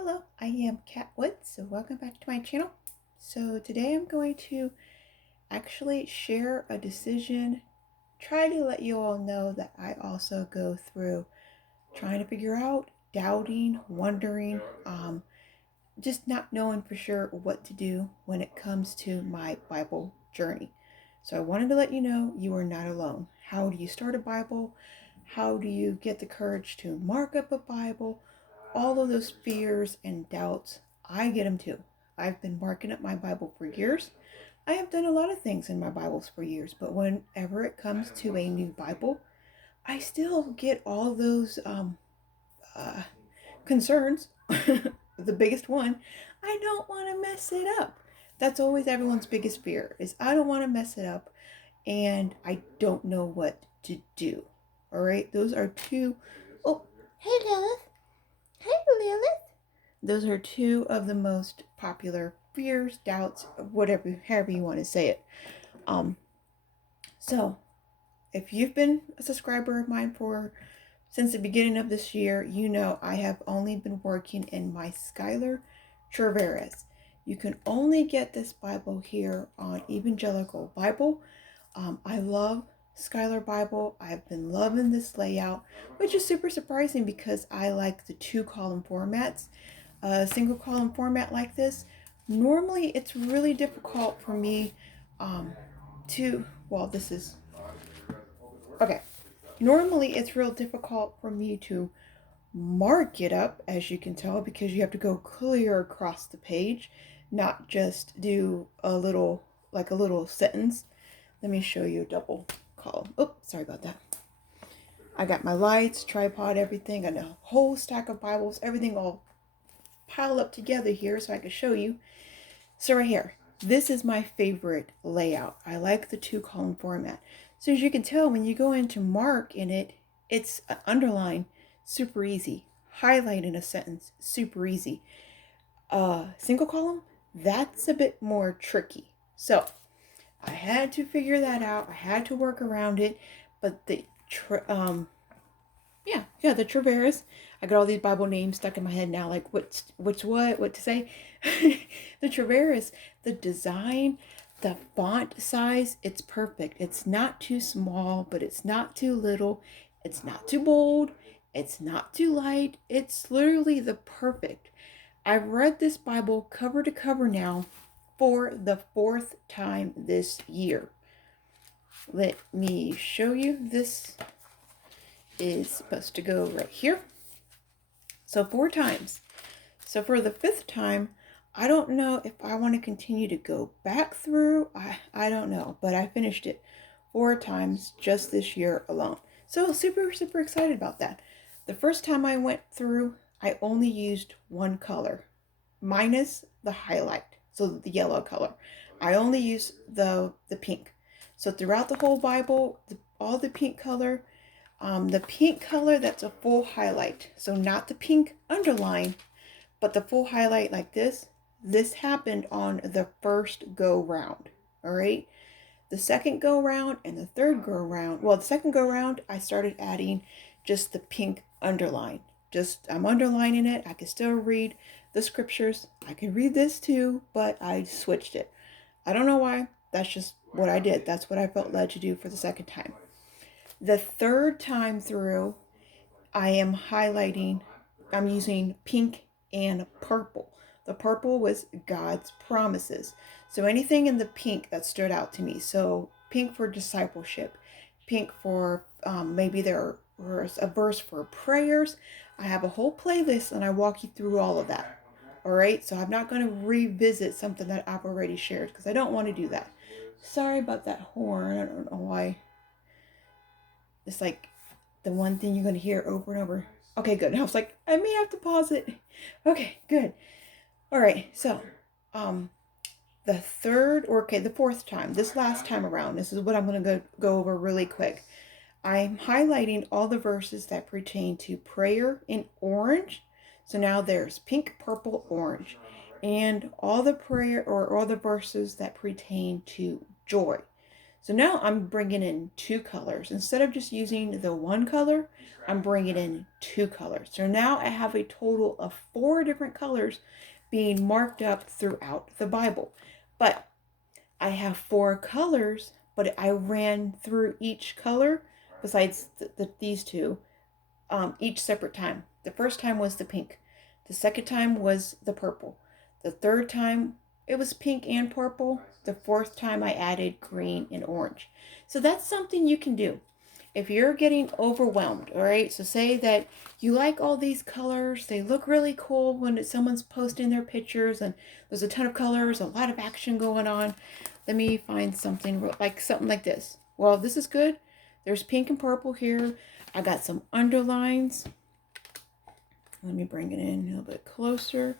Hello, I am Kat Woods, so welcome back to my channel. So today I'm going to actually share a decision, try to let you all know that I also go through trying to figure out, doubting, wondering, just not knowing for sure what to do when it comes to my Bible journey. So I wanted to let you know you are not alone. How do you start a Bible? How do you get the courage to mark up a Bible? All of those fears and doubts, I get them too. I've been marking up my Bible for years. I have done a lot of things in my Bibles for years, but whenever it comes to a new Bible, I still get all those uh, concerns. The biggest one, I don't want to mess it up. That's always everyone's biggest fear is I don't want to mess it up and I don't know what to do. All right, those are two. Oh, hey Lilith. Hey Lilith. Those are two of the most popular fears, doubts, whatever, however you want to say it. Um, so if you've been a subscriber of mine for since the beginning of this year, you know I have only been working in my Skylar Traveras. You can only get this Bible here on Evangelical Bible. I love Skylar Bible. I've been loving this layout, which is super surprising because I like the 2-column formats. A single column format like this, normally it's really difficult for me well, this is, okay. Normally it's real difficult for me to mark it up, as you can tell, because you have to go clear across the page, not just do like a little sentence. Let me show you a double column. Oh, sorry about that. I got my lights, tripod, everything, and a whole stack of Bibles, everything all piled up together here so I can show you. So right here, this is my favorite layout. I like the 2-column format. So as you can tell, when you go into mark in it, it's underline, super easy. Highlight in a sentence, super easy. Single column, that's a bit more tricky. So I had to figure that out. I had to work around it, but the the Traveras. I got all these Bible names stuck in my head now, like what's what to say. The Traveras, the design, the font size, it's perfect. It's not too small, but it's not too little. It's not too bold. It's not too light. It's literally the perfect. I've read this Bible cover to cover now for the 4th time this year. Let me show you. This is supposed to go right here. So 4 times. So for the 5th time, I don't know if I want to continue to go back through. I don't know, but I finished it 4 times just this year alone. So super, super excited about that. The first time I went through, I only used one color, minus the highlight, so the yellow color. I only used the pink. So throughout the whole Bible, all the pink color, the pink color, that's a full highlight. So not the pink underline, but the full highlight like this. This happened on the first go round. All right. The second go round and the third go round. Well, the second go round, I started adding just the pink underline. I'm underlining it. I can still read the scriptures. I can read this too, but I switched it. I don't know why. That's just what I did. That's what I felt led to do for the second time. The third time through, I am highlighting, I'm using pink and purple. The purple was God's promises. So anything in the pink that stood out to me. So pink for discipleship, pink for maybe there was a verse for prayers. I have a whole playlist and I walk you through all of that. All right. So I'm not going to revisit something that I've already shared because I don't want to do that. Sorry about that horn. I don't know why. It's like the one thing you're going to hear over and over. Okay, good. I was like, I may have to pause it. Okay, good. All right, so the 4th time, this last time around, this is what I'm going to go over really quick. I'm highlighting all the verses that pertain to prayer in orange. So now there's pink, purple, orange, and all the prayer or all the verses that pertain to joy. So now I'm bringing in two colors. Instead of just using the one color, I'm bringing in two colors. So now I have a total of 4 different colors being marked up throughout the Bible. But I have 4 colors, but I ran through each color besides these two each separate time. The first time was the pink. The second time was the purple. The third time it was pink and purple. The fourth time I added green and orange. So that's something you can do. If you're getting overwhelmed, all right, so say that you like all these colors, they look really cool when someone's posting their pictures and there's a ton of colors, a lot of action going on. Let me find something like this. Well, this is good. There's pink and purple here. I got some underlines. Let me bring it in a little bit closer.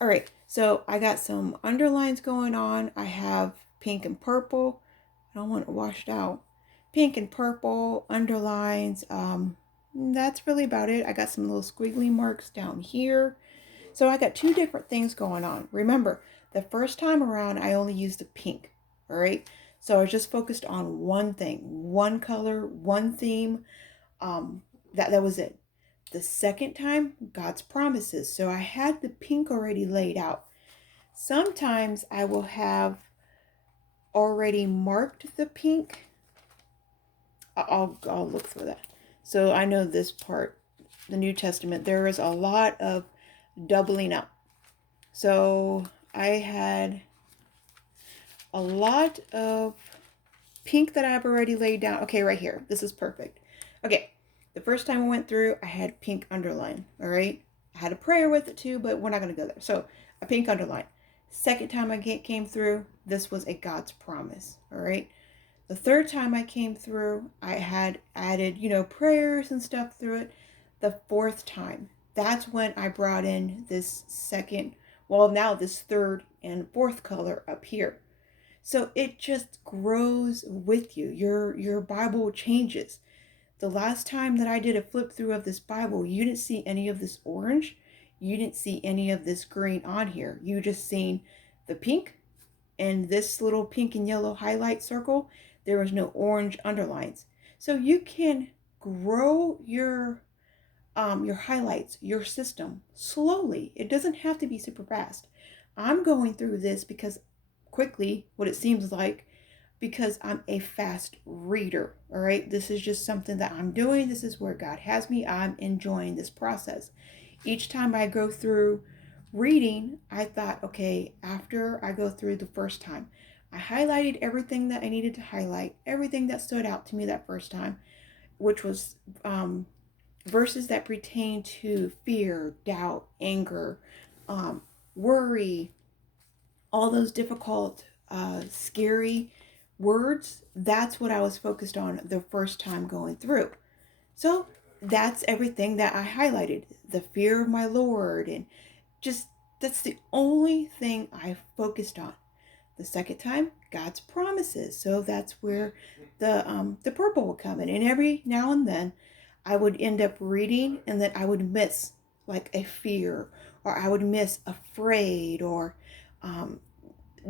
All right, so I got some underlines going on. I have pink and purple. I don't want it washed out. Pink and purple underlines. That's really about it. I got some little squiggly marks down here. So I got 2 different things going on. Remember, the first time around, I only used the pink. All right, so I was just focused on one thing, one color, one theme. That was it. The second time, God's promises. So I had the pink already laid out. Sometimes I will have already marked the pink. I'll look for that. So I know this part, the New Testament, there is a lot of doubling up. So I had a lot of pink that I've already laid down. Okay, right here. This is perfect. Okay, the first time I went through, I had pink underline. All right, I had a prayer with it too, but we're not going to go there. So a pink underline. Second time I came through, this was a God's promise. All right. The third time I came through, I had added, prayers and stuff through it. The fourth time, that's when I brought in this second, well, now this third and fourth color up here. So it just grows with you. Your Bible changes. The last time that I did a flip through of this Bible, you didn't see any of this orange. You didn't see any of this green on here. You just seen the pink and this little pink and yellow highlight circle. There was no orange underlines. So you can grow your highlights, your system slowly. It doesn't have to be super fast. I'm going through this because quickly, what it seems like, because I'm a fast reader. All right. This is just something that I'm doing. This is where God has me. I'm enjoying this process. Each time I go through reading, I thought, okay, after I go through the first time, I highlighted everything that I needed to highlight, everything that stood out to me that first time, which was verses that pertain to fear, doubt, anger, worry, all those difficult, scary words. That's what I was focused on the first time going through. So that's everything that I highlighted. The fear of my Lord, and just that's the only thing I focused on. The second time, God's promises. So that's where the purple will come in. And every now and then I would end up reading and then I would miss like a fear, or I would miss afraid, or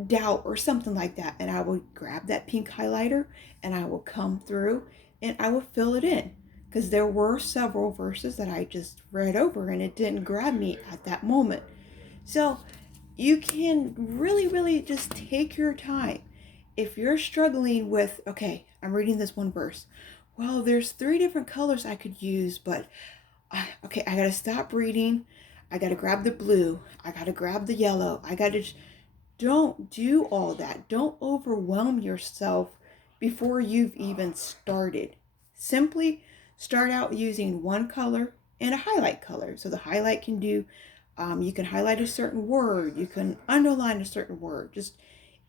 doubt, or something like that. And I would grab that pink highlighter and I will come through and I will fill it in. Because there were several verses that I just read over and it didn't grab me at that moment. So you can really, really just take your time. If you're struggling with, okay, I'm reading this one verse. Well, there's 3 different colors I could use, but okay, I gotta stop reading. I gotta grab the blue. I gotta grab the yellow. Don't do all that. Don't overwhelm yourself before you've even started. Simply start out using one color and a highlight color. So the highlight can do, you can highlight a certain word, you can underline a certain word, just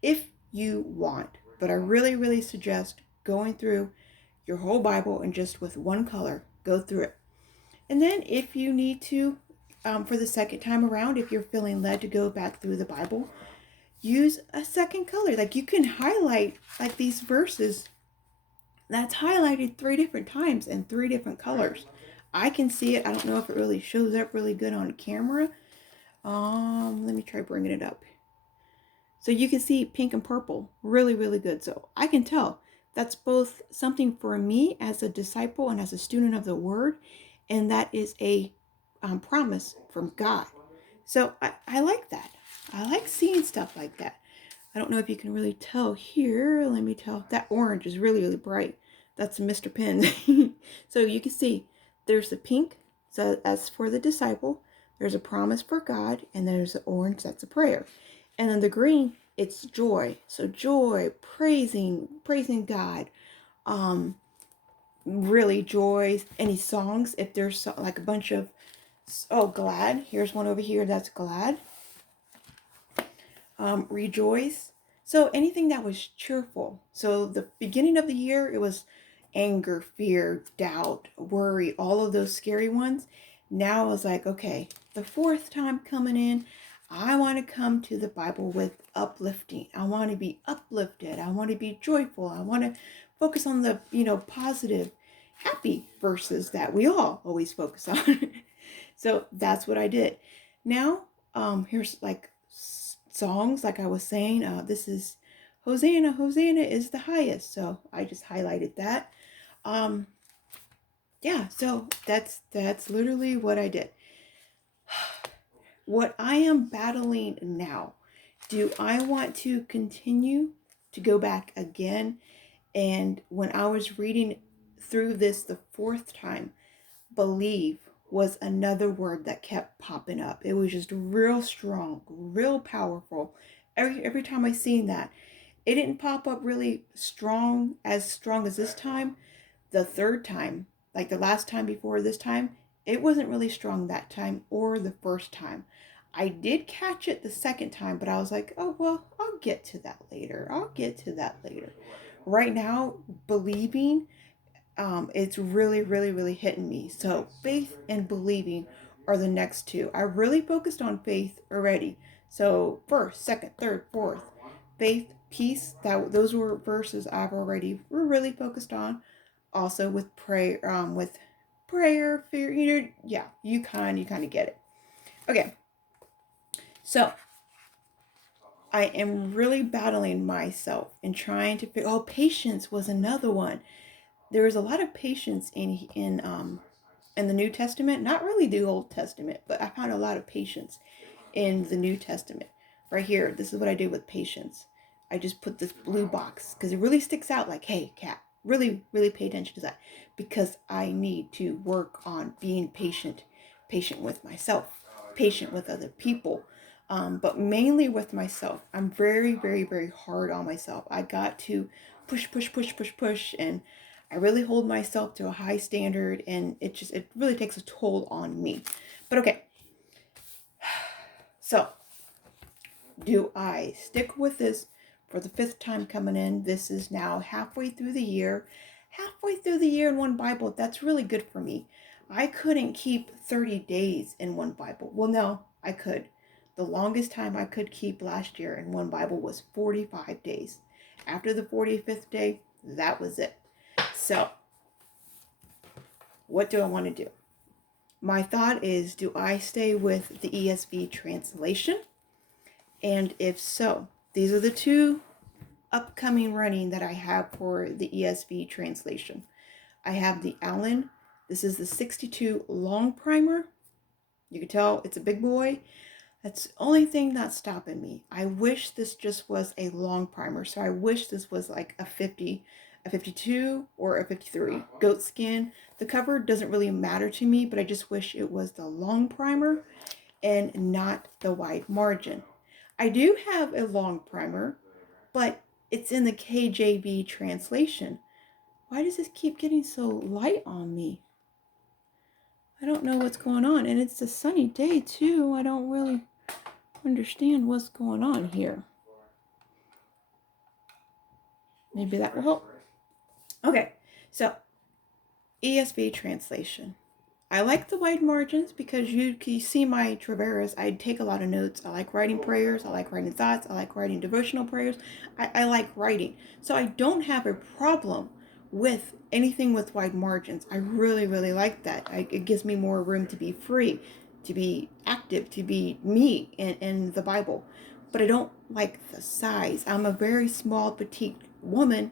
if you want. But I really, really suggest going through your whole Bible and just with one color, go through it. And then if you need to, for the second time around, if you're feeling led to go back through the Bible, use a second color. Like you can highlight like these verses that's highlighted 3 different times in 3 different colors. I can see it. I don't know if it really shows up really good on camera. Let me try bringing it up. So you can see pink and purple, really, really good. So I can tell that's both something for me as a disciple and as a student of the word, and that is a promise from God. So I like that. I like seeing stuff like that. I don't know if you can really tell here. Let me tell. That orange is really, really bright. That's Mr. Pen. So you can see there's the pink. So that's for the disciple. There's a promise for God. And there's the orange. That's a prayer. And then the green, it's joy. So joy, praising God. Um, really joy. Any songs, if there's like a bunch of, oh, glad. Here's one over here. That's glad. Rejoice. So anything that was cheerful. So the beginning of the year, it was anger, fear, doubt, worry, all of those scary ones. Now I was like, okay, the fourth time coming in, I want to come to the Bible with uplifting. I want to be uplifted. I want to be joyful. I want to focus on the, positive, happy verses that we all always focus on. So that's what I did. Now, here's like songs, like I was saying. This is Hosanna. Hosanna is the highest. So I just highlighted that. Um, yeah. So that's literally what I did. What I am battling now. Do I want to continue to go back again? And when I was reading through this the fourth time, believe was another word that kept popping up. It was just real strong, real powerful. Every time I seen that, it didn't pop up really strong as this time. The third time, like the last time before this time, it wasn't really strong that time or the first time. I did catch it the second time, but I was like, oh, well, I'll get to that later. I'll get to that later. Right now, believing, it's really, really, really hitting me. So faith and believing are the next two. I really focused on faith already. So first, second, third, fourth, faith, peace. Those were verses I've already were really focused on. Also with prayer, fear. Yeah, you kind of get it. Okay, so I am really battling myself and trying to figure. Oh, patience was another one. There was a lot of patience in the New Testament, not really the Old Testament, but I found a lot of patience in the New Testament. Right here, this is what I did with patience. I just put this blue box because it really sticks out like, hey, cat, really, really pay attention to that because I need to work on being patient, patient with myself, patient with other people, but mainly with myself. I'm very, very, very hard on myself. I got to push, push, push, push, push, and I really hold myself to a high standard, and it really takes a toll on me. But okay, so do I stick with this for the fifth time coming in? This is now halfway through the year. Halfway through the year in one Bible, that's really good for me. I couldn't keep 30 days in one Bible. Well, no, I could. The longest time I could keep last year in one Bible was 45 days. After the 45th day, that was it. So, what do I want to do? My thought is, do I stay with the ESV translation? And if so, these are the two upcoming running that I have for the ESV translation. I have the Allen. This is the 62 long primer. You can tell it's a big boy. That's the only thing that's stopping me. I wish this just was a long primer. So I wish this was like a 50, a 52, or a 53. Goat skin. The cover doesn't really matter to me, but I just wish it was the long primer and not the wide margin. I do have a long primer, but it's in the KJV translation. Why does this keep getting so light on me? I don't know what's going on. And it's a sunny day too. I don't really understand what's going on here. Maybe that will help. Okay, so ESV translation. I like the wide margins because you can see my Traveras. I take a lot of notes. I like writing prayers. I like writing thoughts. I like writing devotional prayers. I like writing. So I don't have a problem with anything with wide margins. I really, really like that. It gives me more room to be free, to be active, to be me in the Bible. but I don't like the size. I'm a very small, petite woman,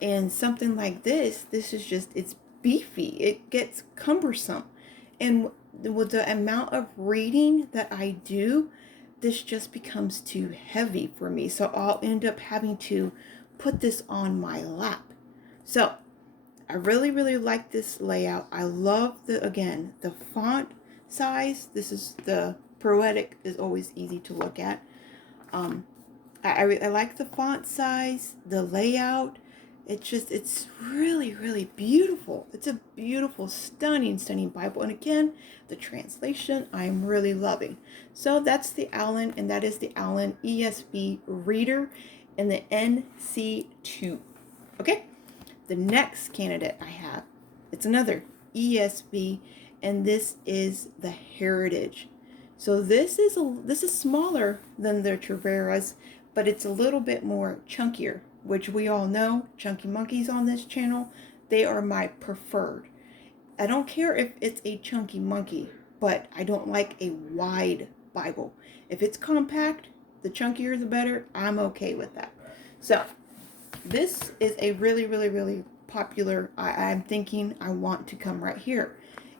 and something like this is just, it's beefy. It gets cumbersome. And with the amount of reading that I do, this just becomes too heavy for me. So I'll end up having to put this on my lap. So I really, really like this layout. I love again, the font size. This is the Poetic is always easy to look at. I like the font size, the layout. It's really, really beautiful. It's a beautiful, stunning, stunning Bible. And again, the translation I'm really loving. So that's the Allen, and that is the Allen ESV Reader in the NC2. Okay, the next candidate I have, it's another ESV, and this is the Heritage. So this is smaller than the Treveras, but it's a little bit more chunkier, which we all know, chunky monkeys on this channel, they are my preferred. I don't care if it's a chunky monkey, but I don't like a wide Bible. If it's compact, the chunkier the better. I'm okay with that. So this is a really, really, really popular, I'm thinking I want to come right here.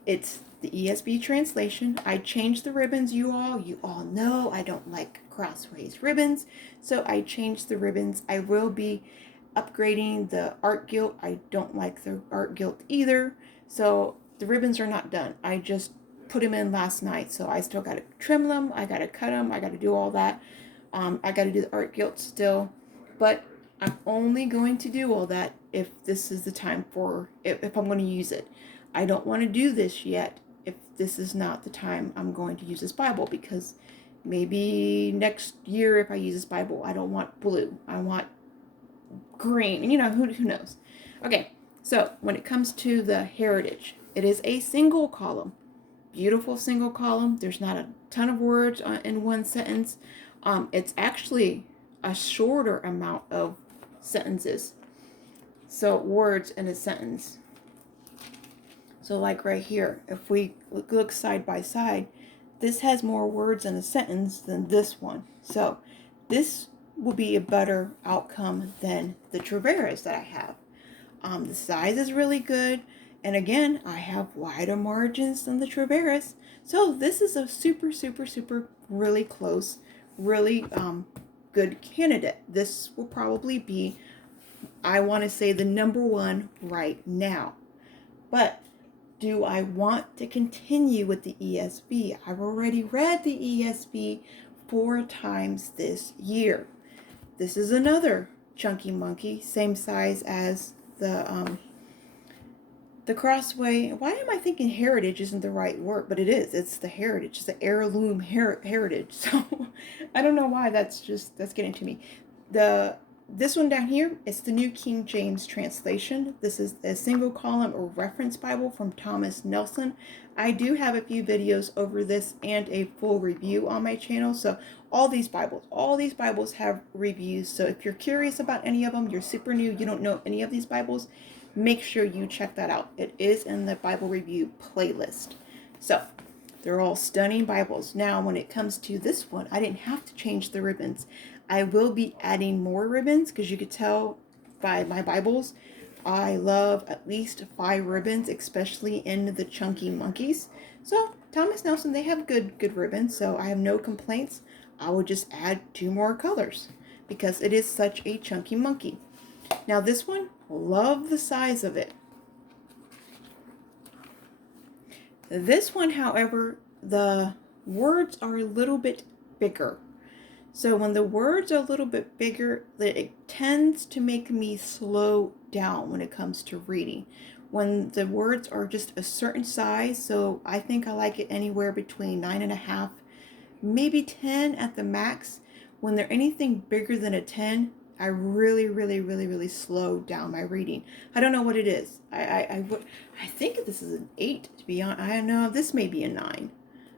It's the ESV translation. I changed the ribbons, you all know I don't like crossways ribbons, so I changed the ribbons. I will be upgrading the art gilt. I don't like the art gilt either, so the ribbons are not done. I just put them in last night, so I still got to trim them, I got to cut them, I got to do all that. I got to do the art gilt still, but I'm only going to do all that if this is the time for, if I'm going to use it. I don't want to do this yet if this is not the time I'm going to use this Bible, because maybe next year if I use this Bible, I don't want blue. I want green. And who knows. Okay, so when it comes to the Heritage, it is a single column. Beautiful single column. There's not a ton of words in one sentence. It's actually a shorter amount of sentences. So words in a sentence. So like right here, if we look side by side, this has more words in a sentence than this one. So this will be a better outcome than the Treveras that I have. The size is really good. And again, I have wider margins than the Treveras. So this is a super, super, super really close, really good candidate. This will probably be, I want to say, the number one right now. But do I want to continue with the ESV? I've already read the ESV 4 times this year. This is another chunky monkey, same size as the Crossway. Why am I thinking Heritage isn't the right word? But it is. It's the Heritage. It's the heirloom heritage. So I don't know why that's getting to me. This one down here, it's the New King James translation. This is a single column or reference Bible from Thomas Nelson. I do have a few videos over this and a full review on my channel. So all these Bibles have reviews. So if you're curious about any of them, you're super new, you don't know any of these Bibles, make sure you check that out. It is in the Bible review playlist. So they're all stunning Bibles. Now, when it comes to this one, I didn't have to change the ribbons. I will be adding more ribbons, because you could tell by my Bibles, I love at least 5 ribbons, especially in the chunky monkeys. So Thomas Nelson, they have good ribbons, so I have no complaints. I will just add 2 more colors because it is such a chunky monkey. Now this one, love the size of it. This one, however, the words are a little bit bigger. So when the words are a little bit bigger, it tends to make me slow down when it comes to reading. When the words are just a certain size, so I think I like it anywhere between 9.5, maybe 10 at the max. When they're anything bigger than a 10, I really, really, really, really slow down my reading. I don't know what it is. I think this is an 8, to be honest. I don't know. This may be a 9.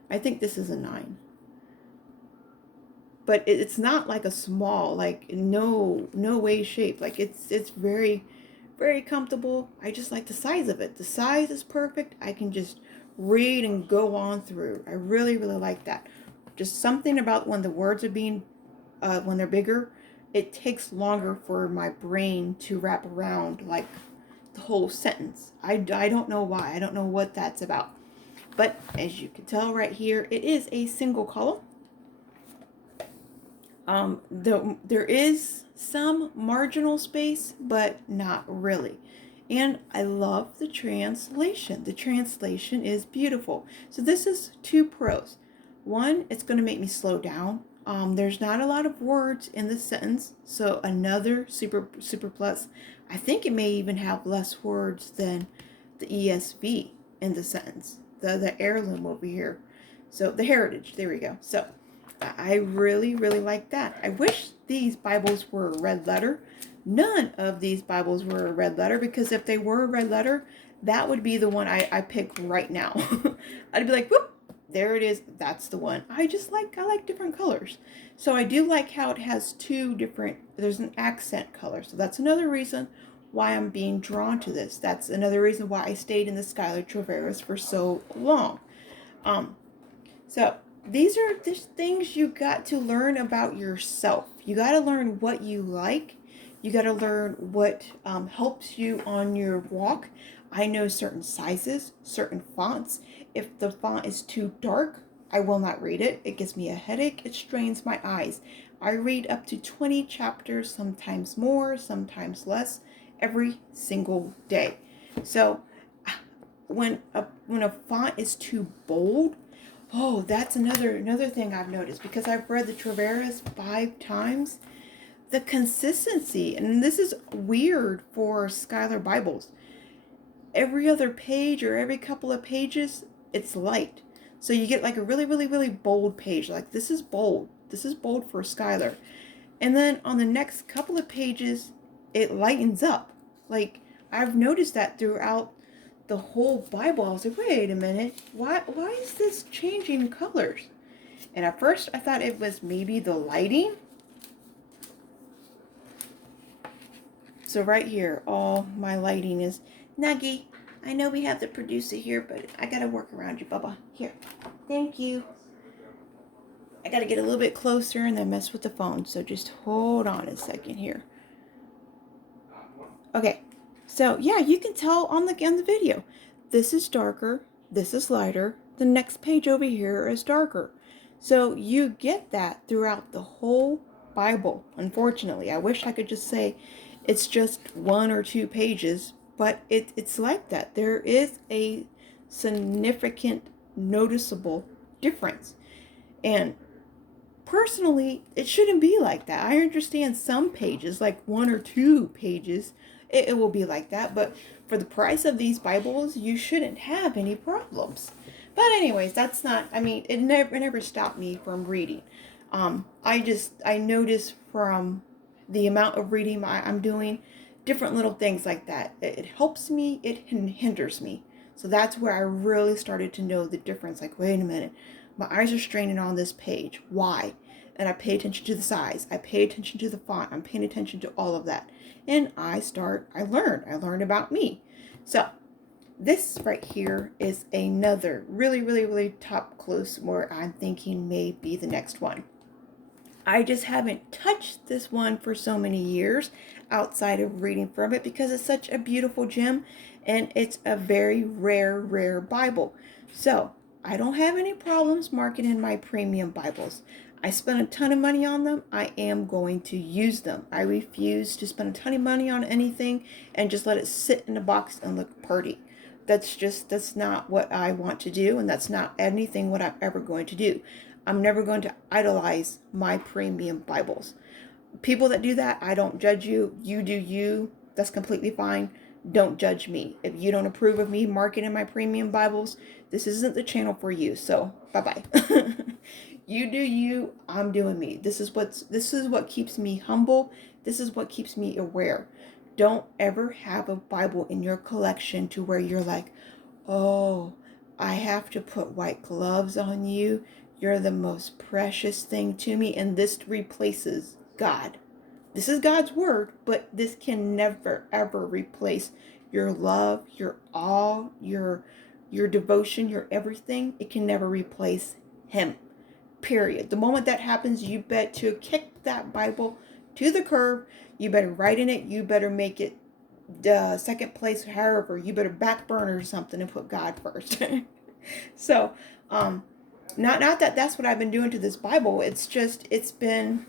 I think this is a 9. But it's not like a small, like no way shape. Like it's very, very comfortable. I just like the size of it. The size is perfect. I can just read and go on through. I really, really like that. Just something about when the words are being when they're bigger, it takes longer for my brain to wrap around like the whole sentence. I don't know why. I don't know what that's about. But as you can tell right here, it is a single column. There is some marginal space, but not really. And I love the translation. The translation is beautiful. So this is 2 pros. One, it's going to make me slow down. There's not a lot of words in this sentence, so another super plus. I think it may even have less words than the ESV in the sentence, the heirloom over here. So the heritage, there we go. So I really, really like that. I wish these Bibles were a red letter. None of these Bibles were a red letter, because if they were a red letter, that would be the one I pick right now. I'd be like, whoop, there it is. That's the one. I like different colors. So I do like how it has 2 different, there's an accent color. So that's another reason why I'm being drawn to this. That's another reason why I stayed in the Schuyler Traveris for so long. So these are just things you got to learn about yourself. You got to learn what you like. You got to learn what helps you on your walk. I know certain sizes, certain fonts. If the font is too dark, I will not read it. It gives me a headache. It strains my eyes. I read up to 20 chapters, sometimes more, sometimes less, every single day. So when a font is too bold, oh, that's another thing I've noticed, because I've read the Traveris 5 times. The consistency, and this is weird for Schuyler Bibles. Every other page or every couple of pages, it's light. So you get like a really, really, really bold page. Like, this is bold. This is bold for Schuyler. And then on the next couple of pages, it lightens up. Like, I've noticed that throughout the whole Bible. I was like, wait a minute, why is this changing colors? And at first I thought it was maybe the lighting. So right here, all my lighting is Nuggy. I know we have the producer here, but I gotta work around you, Bubba. Here, thank you. I gotta get a little bit closer and then mess with the phone, so just hold on a second here. Okay, so yeah, you can tell on the video. This is darker, this is lighter, the next page over here is darker. So you get that throughout the whole Bible. Unfortunately, I wish I could just say it's just 1 or 2 pages, but it's like that. There is a significant, noticeable difference. And personally, it shouldn't be like that. I understand some pages, like 1 or 2 pages, it will be like that, but for the price of these Bibles, you shouldn't have any problems. But anyways, that's not, I mean, it never stopped me from reading. I notice from the amount of reading I'm doing, different little things like that. It helps me, it hinders me. So that's where I really started to know the difference. Like, wait a minute, my eyes are straining on this page. Why? And I pay attention to the size. I pay attention to the font. I'm paying attention to all of that. And I learned about me. So this right here is another really, really, really top close where I'm thinking may be the next one. I just haven't touched this one for so many years outside of reading from it, because it's such a beautiful gem and it's a very rare Bible. So I don't have any problems marketing my premium Bibles. I spent a ton of money on them. I am going to use them. I refuse to spend a ton of money on anything and just let it sit in a box and look pretty. That's not what I want to do, and that's not anything what I'm ever going to do. I'm never going to idolize my premium Bibles. People that do that, I don't judge you. You do you. That's completely fine. Don't judge me. If you don't approve of me marketing my premium Bibles, this isn't the channel for you. So bye-bye. You do you, I'm doing me. This is what keeps me humble. This is what keeps me aware. Don't ever have a Bible in your collection to where you're like, oh, I have to put white gloves on you. You're the most precious thing to me, and this replaces God. This is God's word, but this can never, ever replace your love, your awe, your devotion, your everything. It can never replace Him. period. The moment that happens, you bet to kick that Bible to the curb. You better write in it. You better make it second place, however. You better back burner or something and put God first. So, not that that's what I've been doing to this Bible. It's just been,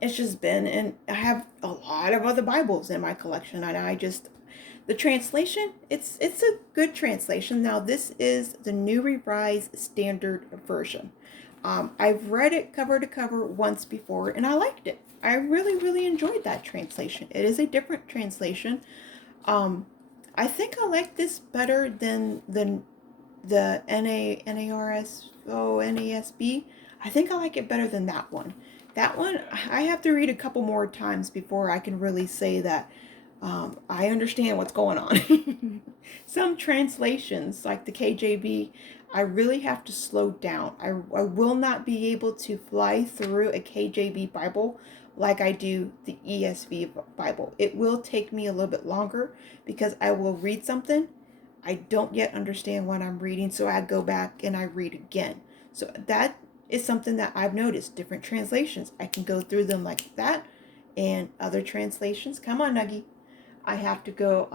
and I have a lot of other Bibles in my collection, and the translation, it's a good translation. Now, this is the New Revised Standard Version. I've read it cover to cover once before, and I liked it. I really, really enjoyed that translation. It is a different translation. I think I like this better than the NASB. I think I like it better than that one. That one, I have to read a couple more times before I can really say that I understand what's going on. Some translations, like the KJV, I really have to slow down. I will not be able to fly through a KJV Bible like I do the ESV Bible. It will take me a little bit longer because I will read something. I don't yet understand what I'm reading, so I go back and I read again. So that is something that I've noticed. Different translations, I can go through them like that, and other translations, come on, Nuggie, I have to go.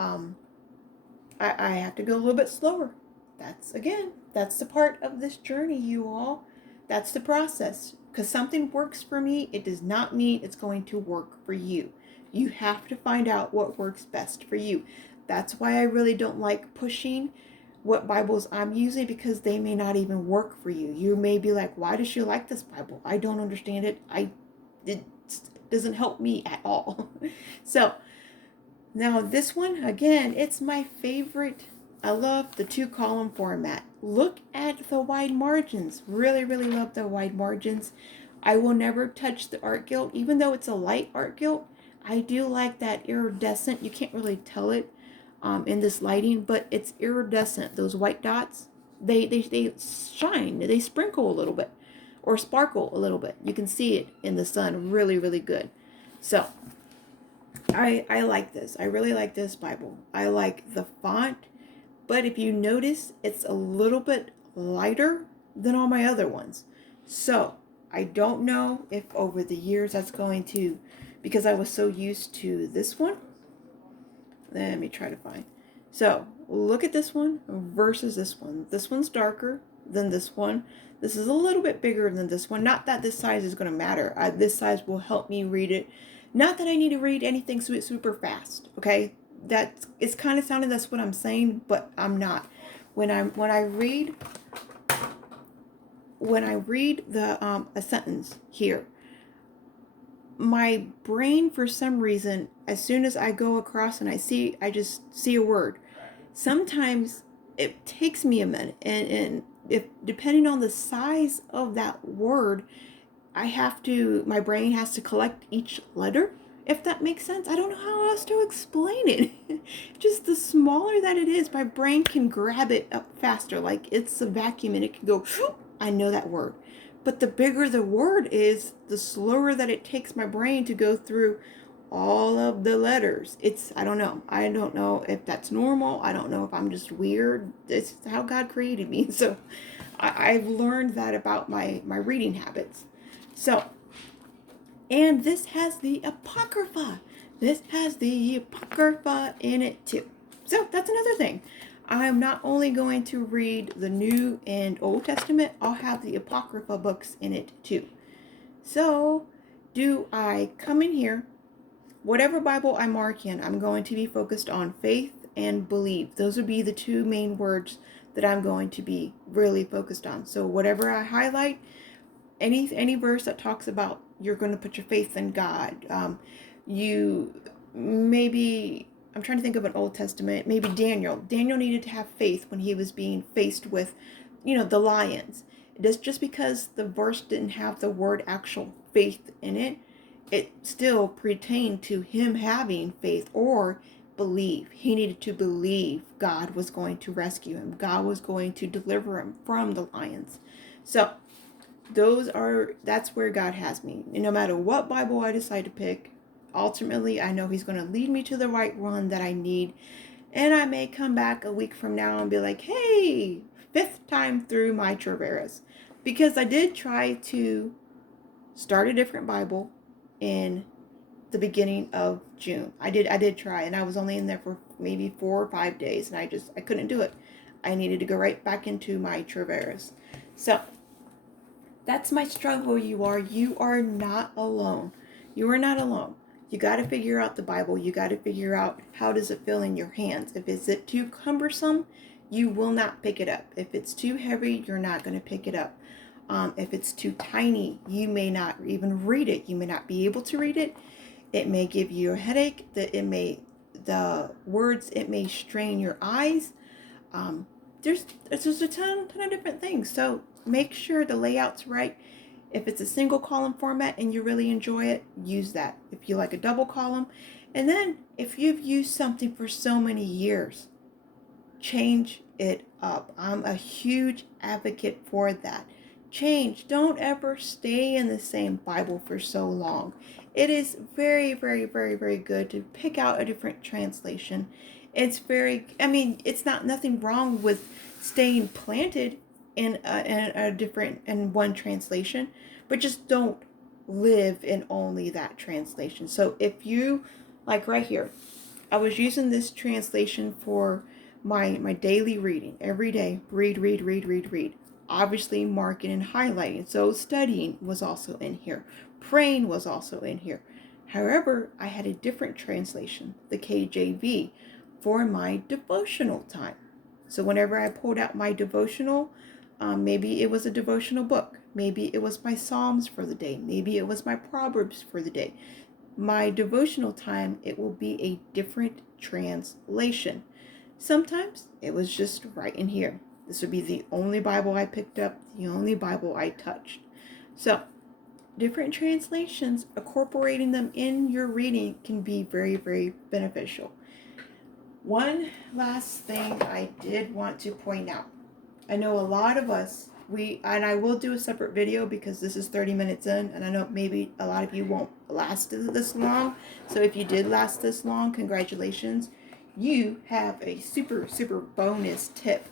I have to go a little bit slower. That's the part of this journey, you all. That's the process. Because something works for me, it does not mean it's going to work for you. You have to find out what works best for you. That's why I really don't like pushing what Bibles I'm using, because they may not even work for you. You may be like, why does she like this Bible? I don't understand it. It doesn't help me at all. So now this one, again, it's my favorite. I love the 2-column format. Look at the wide margins. Really, really love the wide margins. I will never touch the art gilt, even though it's a light art gilt. I do like that iridescent. You can't really tell it in this lighting, but it's iridescent. Those white dots, they shine. They sprinkle a little bit, or sparkle a little bit. You can see it in the sun really, really good. So I like this. I really like this Bible. I like the font, but if you notice, it's a little bit lighter than all my other ones. So I don't know if over the years that's going to, because I was so used to this one. Let me try to find. So look at this one versus this one. This one's darker than this one. This is a little bit bigger than this one. Not that this size is going to matter. this size will help me read it. Not that I need to read anything super fast. Okay, that it's kind of sounding that's what I'm saying, but I'm not. When I read the a sentence here, my brain, for some reason, as soon as I go across and I just see a word, sometimes it takes me a minute, and if depending on the size of that word, my brain has to collect each letter, if that makes sense. I don't know how else to explain it. Just the smaller that it is, my brain can grab it up faster, like it's a vacuum and it can go, I know that word. But the bigger the word is, the slower that it takes my brain to go through all of the letters. I don't know. I don't know if that's normal. I don't know if I'm just weird. It's how God created me. So I've learned that about my reading habits. So, and this has the Apocrypha. This has the Apocrypha in it too. So that's another thing. I'm not only going to read the New and Old Testament, I'll have the Apocrypha books in it too. So, do I come in here, whatever Bible I mark in, I'm going to be focused on faith and believe. Those would be the two main words that I'm going to be really focused on. So whatever I highlight, any verse that talks about you're going to put your faith in God, you maybe, I'm trying to think of an Old Testament, maybe Daniel needed to have faith when he was being faced with, the lions. Just because the verse didn't have the word actual faith in it, it still pertained to him having faith or believe. He needed to believe God was going to rescue him. God was going to deliver him from the lions. So that's where God has me. And no matter what Bible I decide to pick, ultimately I know he's going to lead me to the right one that I need. And I may come back a week from now and be like, hey, 5th time through my Traveras. because I did try to start a different Bible in the beginning of June. I did try, and I was only in there for maybe 4 or 5 days, and I couldn't do it. I needed to go right back into my Traveris. So that's my struggle. You are not alone. You are not alone. You got to figure out the Bible. You got to figure out how does it feel in your hands. If it's too cumbersome, you will not pick it up. If it's too heavy, you're not going to pick it up. If it's too tiny, you may not even read it. You may not be able to read it. It may give you a headache. The words, it may strain your eyes. There's a ton of different things. So make sure the layout's right. If it's a single column format and you really enjoy it, use that. If you like a double column, and then if you've used something for so many years, change it up. I'm a huge advocate for that. Change. Don't ever stay in the same Bible for so long. It is very, very, very, very good to pick out a different translation. It's nothing wrong with staying planted in one translation, but just don't live in only that translation. So if you, like right here, I was using this translation for my daily reading. Every day, read. Obviously marking and highlighting. So studying was also in here. Praying was also in here. However, I had a different translation, the KJV, for my devotional time. So whenever I pulled out my devotional, maybe it was a devotional book. Maybe it was my Psalms for the day. Maybe it was my Proverbs for the day. My devotional time, it will be a different translation. Sometimes it was just right in here. This would be the only Bible I picked up, the only Bible I touched. So, different translations, incorporating them in your reading can be very, very beneficial. One last thing I did want to point out. I know a lot of us, and I will do a separate video because this is 30 minutes in, and I know maybe a lot of you won't last this long. So if you did last this long, congratulations. You have a super, super bonus tip.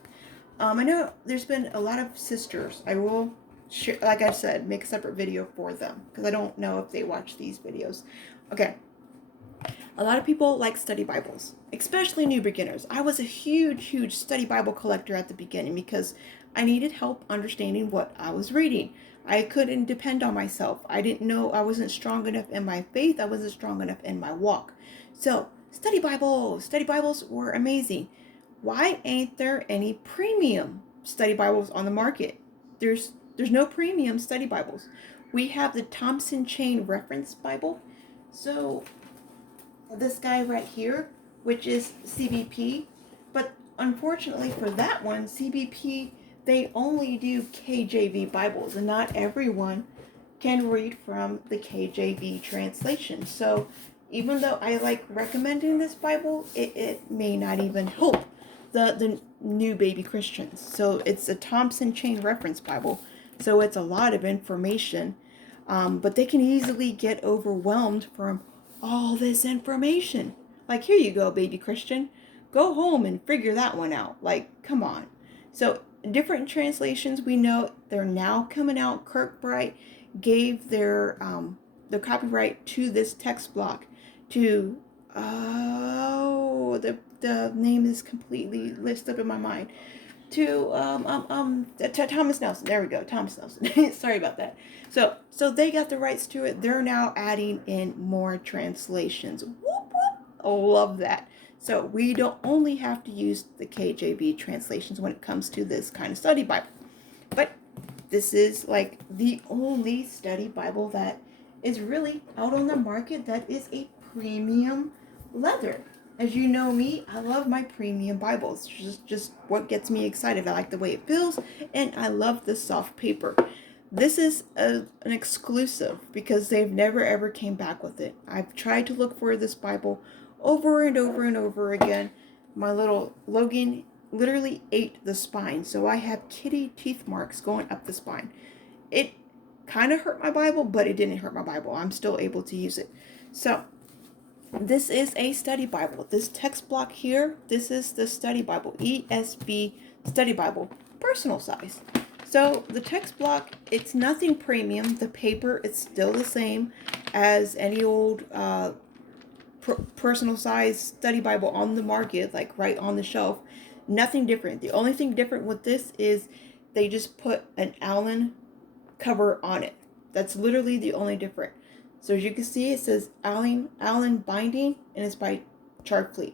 I know there's been a lot of sisters. I will share, like I said, make a separate video for them because I don't know if they watch these videos. Okay. A lot of people like study Bibles, especially new beginners. I was a huge study Bible collector at the beginning because I needed help understanding what I was reading. I couldn't depend on myself. I didn't know, I wasn't strong enough in my faith. I wasn't strong enough in my walk. So study Bibles were amazing. Why ain't there any premium study Bibles on the market? There's no premium study Bibles. We have the Thompson Chain Reference Bible. So this guy right here, which is CBP, but unfortunately for that one, CBP, they only do KJV Bibles, and not everyone can read from the KJV translation. So even though I like recommending this Bible, it may not even help the new baby Christians. So it's a Thompson Chain Reference Bible, so it's a lot of information, but they can easily get overwhelmed from all this information. Like, here you go, baby Christian. Go home and figure that one out. Like, come on. So, different translations, we know they're now coming out. Kirkbride gave their copyright to this text block to, the name is completely listed up in my mind. To Thomas Nelson. There we go, Thomas Nelson. Sorry about that. So they got the rights to it. They're now adding in more translations. Whoop whoop. Oh, love that. So we don't only have to use the KJV translations when it comes to this kind of study Bible, but this is like the only study Bible that is really out on the market that is a premium leather. As you know me, I love my premium Bibles. Just what gets me excited. I like the way it feels, and I love the soft paper. This is an exclusive because they've never ever came back with it. I've tried to look for this Bible over and over and over again. My little Logan literally ate the spine, so I have kitty teeth marks going up the spine. It kind of hurt my Bible, but it didn't hurt my Bible. I'm still able to use it. So this is a study Bible. This text block here, this is the study Bible, ESV study Bible, personal size. So the text block, it's nothing premium. The paper, it's still the same as any old personal size study Bible on the market, like right on the shelf. Nothing different. The only thing different with this is they just put an Allen cover on it. That's literally the only difference. So as you can see, it says Allen binding, and it's by Chartfleet.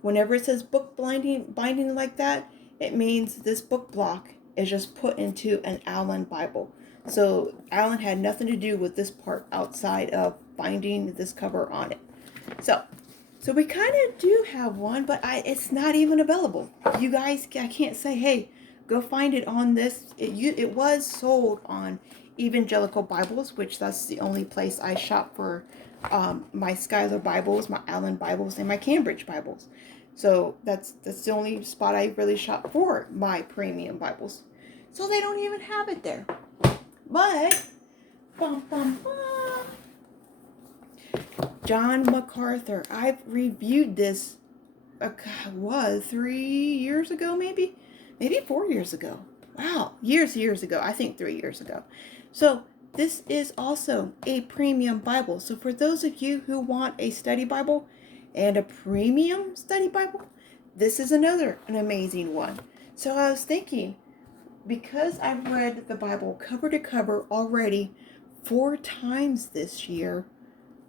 Whenever it says book binding like that, it means this book block is just put into an Allen Bible. So Allen had nothing to do with this part outside of binding this cover on it. So we kind of do have one, but it's not even available. You guys, I can't say, hey, go find it on this. It was sold on Evangelical Bibles, which that's the only place I shop for my Schuyler Bibles, my Allen Bibles, and my Cambridge Bibles. So that's the only spot I really shop for my premium Bibles. So they don't even have it there. But, bum, bum, bum. John MacArthur. I've reviewed this, 3 years ago, maybe 4 years ago. Wow, years ago. I think 3 years ago. So this is also a premium Bible. So for those of you who want a study Bible and a premium study Bible, this is an amazing one. So I was thinking, because I've read the Bible cover to cover already 4 times this year,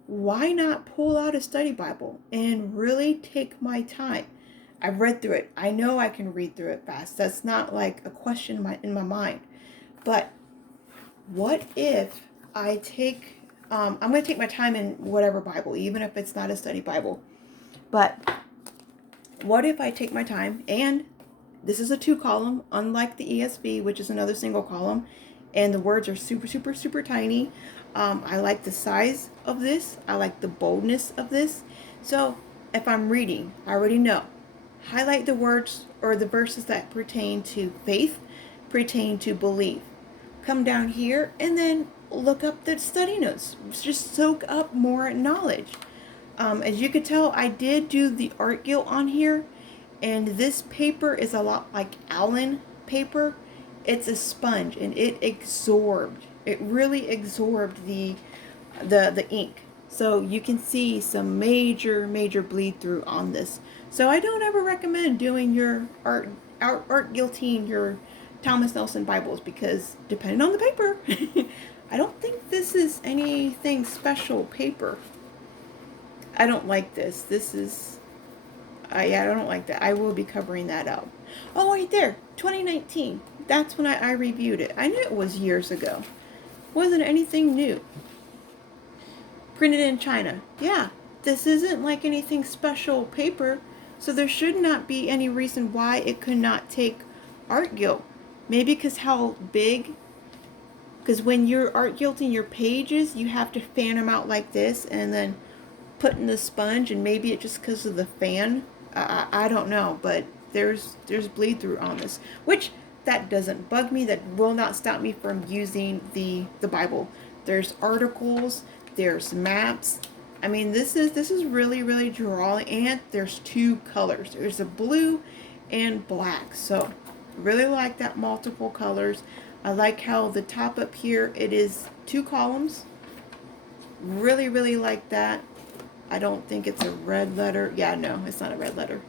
why not pull out a study Bible and really take my time? I've read through it. I know I can read through it fast. That's not like a question in my mind. But what if I take, I'm going to take my time in whatever Bible, even if it's not a study Bible. But what if I take my time, and this is a 2-column, unlike the ESV, which is another single column, and the words are super tiny. I like the size of this. I like the boldness of this. So if I'm reading, I already know. Highlight the words or the verses that pertain to faith, pertain to belief. Come down here and then look up the study notes. Just soak up more knowledge. As you can tell, I did do the art gilt on here, and this paper is a lot like Allen paper. It's a sponge, and it really absorbed the ink. So you can see some major bleed through on this. So I don't ever recommend doing your art gilting your Thomas Nelson Bibles, because depending on the paper, I don't think this is anything special paper. I don't like this. This is, I don't like that. I will be covering that up. Oh, right there, 2019. That's when I reviewed it. I knew it was years ago. Wasn't anything new. Printed in China. Yeah, this isn't like anything special paper, so there should not be any reason why it could not take art gilt. Maybe because how big, because when you're art gilting your pages, you have to fan them out like this and then put in the sponge, and maybe it's just because of the fan. I don't know, but there's bleed through on this, which that doesn't bug me. That will not stop me from using the Bible. There's articles, there's maps. I mean, this is really drawing, and there's 2 colors. There's a blue and black. So really like that multiple colors. I like how the top up here, it is 2 columns. Really like that. I don't think it's a red letter. Yeah, no, it's not a red letter.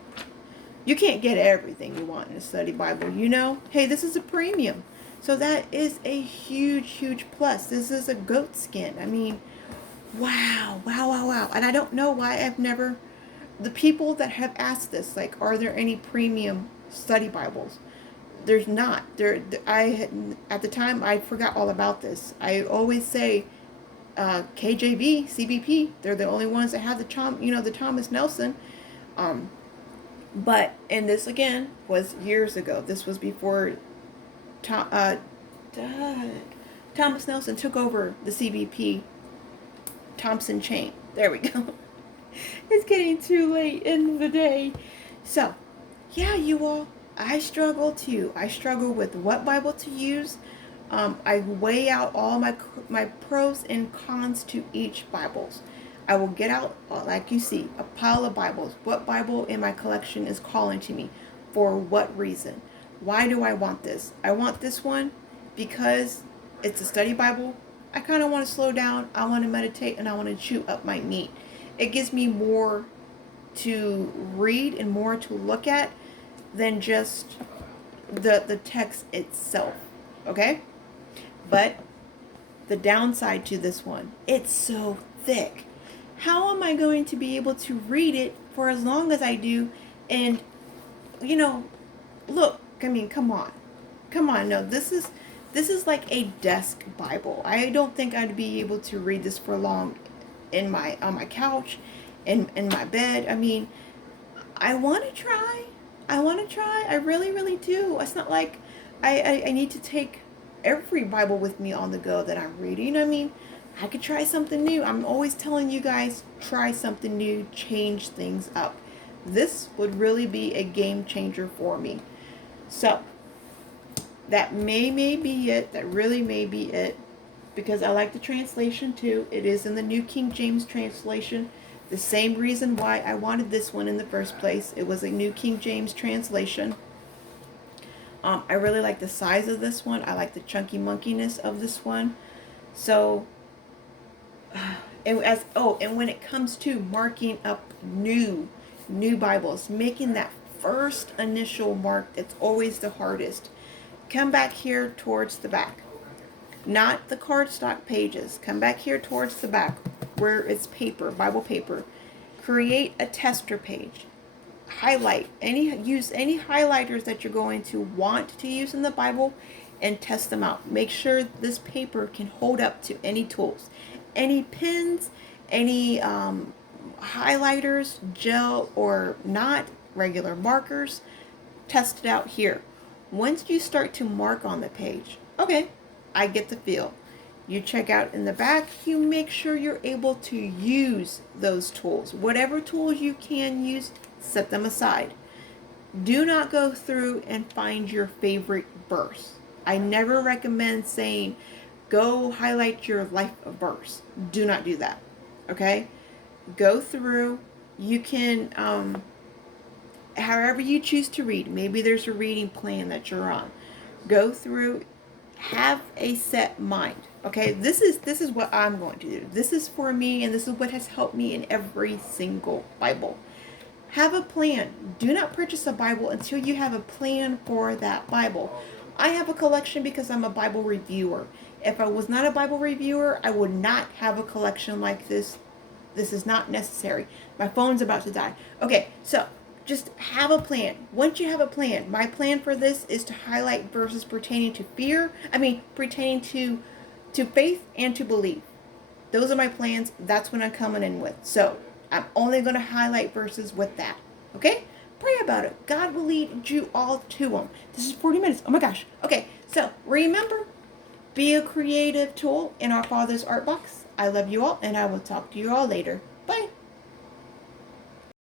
You can't get everything you want in a study Bible, you know? Hey, this is a premium. So that is a huge plus. This is a goat skin. I mean, wow. And I don't know why I've never, the people that have asked this, like, are there any premium study Bibles? There's not. At the time, I forgot all about this. I always say, KJV, CBP, they're the only ones that have the Thomas Nelson. But, and this again was years ago. This was before Thomas Nelson took over the CBP Thompson chain. There we go. It's getting too late in the day. So, yeah, you all, I struggle too. I struggle with what Bible to use. I weigh out all my pros and cons to each Bibles. I will get out, like you see, a pile of Bibles. What Bible in my collection is calling to me? For what reason? Why do I want this? I want this one because it's a study Bible, I kind of want to slow down. I want to meditate and I want to chew up my meat. It gives me more to read and more to look at than just the text itself. Okay? But the downside to this one, it's so thick. How am I going to be able to read it for as long as I do? And, look, I mean, come on. Come on. No, this is like a desk Bible. I don't think I'd be able to read this for long on my couch, in my bed. I mean, I want to try. I want to try. I really, really do. It's not like I need to take every Bible with me on the go that I'm reading. I mean, I could try something new. I'm always telling you guys, try something new, change things up. This would really be a game changer for me. So, that may be it. That really may be it. Because I like the translation too. It is in the New King James translation. The same reason why I wanted this one in the first place. It was a New King James translation. I really like the size of this one. I like the chunky monkiness of this one. So, and when it comes to marking up new Bibles, making that first initial mark, it's always the hardest. Come back here towards the back. Not the cardstock pages. Come back here towards the back where it's paper, Bible paper. Create a tester page. Use any highlighters that you're going to want to use in the Bible and test them out. Make sure this paper can hold up to any tools. Any pens, any highlighters, gel or not, regular markers, test it out here. Once you start to mark on the page, okay, I get the feel. You check out in the back, you make sure you're able to use those tools. Whatever tools you can use, set them aside. Do not go through and find your favorite verse. I never recommend saying, go highlight your life verse. Do not do that. Okay? Go through. You can, however you choose to read. Maybe there's a reading plan that you're on. Go through. Have a set mind. Okay, this is what I'm going to do. This is for me, and this is what has helped me in every single Bible. Have a plan. Do not purchase a Bible until you have a plan for that Bible. I have a collection because I'm a Bible reviewer. If I was not a Bible reviewer, I would not have a collection like this. This is not necessary. My phone's about to die. Okay, so just have a plan. Once you have a plan, my plan for this is to highlight verses pertaining to pertaining to faith and to belief. Those are my plans. That's what I'm coming in with. So I'm only going to highlight verses with that. Okay? Pray about it. God will lead you all to them. This is 40 minutes. Oh my gosh. Okay, so remember, be a creative tool in our Father's art box. I love you all, and I will talk to you all later.